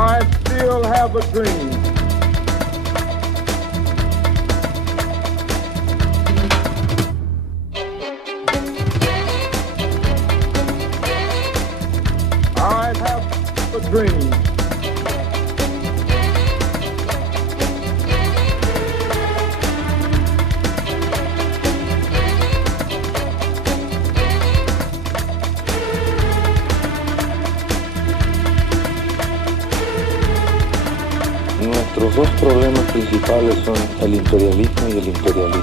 I still have a dream. I have a dream. Nuestros dos problemas principales son el imperialismo y el imperialismo.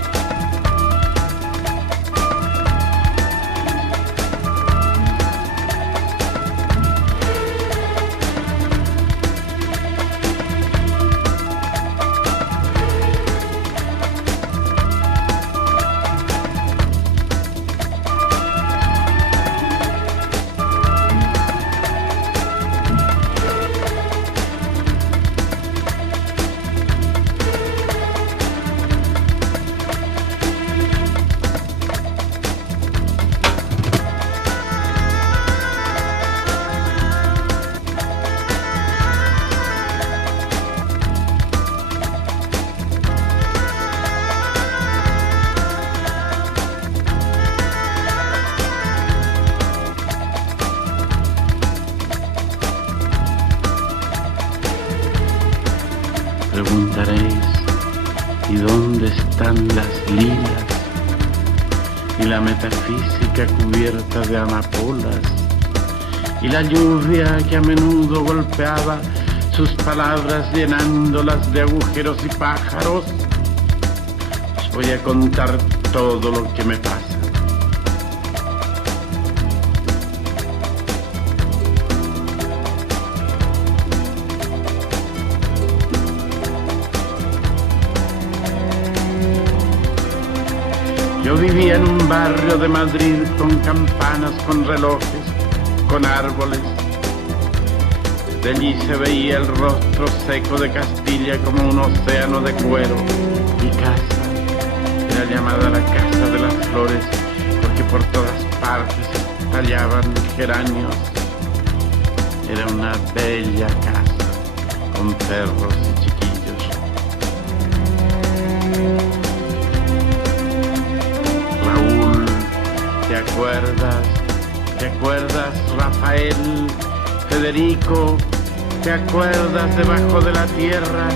Preguntaréis, ¿y dónde están las lilas y la metafísica cubierta de amapolas y la lluvia que a menudo golpeaba sus palabras llenándolas de agujeros y pájaros? Os voy a contar todo lo que me pasa. Yo vivía en un barrio de Madrid con campanas, con relojes, con árboles. De allí se veía el rostro seco de Castilla como un océano de cuero. Mi casa era llamada la casa de las flores porque por todas partes estallaban geranios. Era una bella casa con perros y chiquillos. Raúl, ¿te acuerdas, Rafael, Federico? ¿Te acuerdas debajo de la tierra?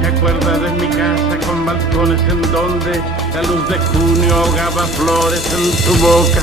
¿Te acuerdas de mi casa con balcones en donde la luz de junio ahogaba flores en tu boca?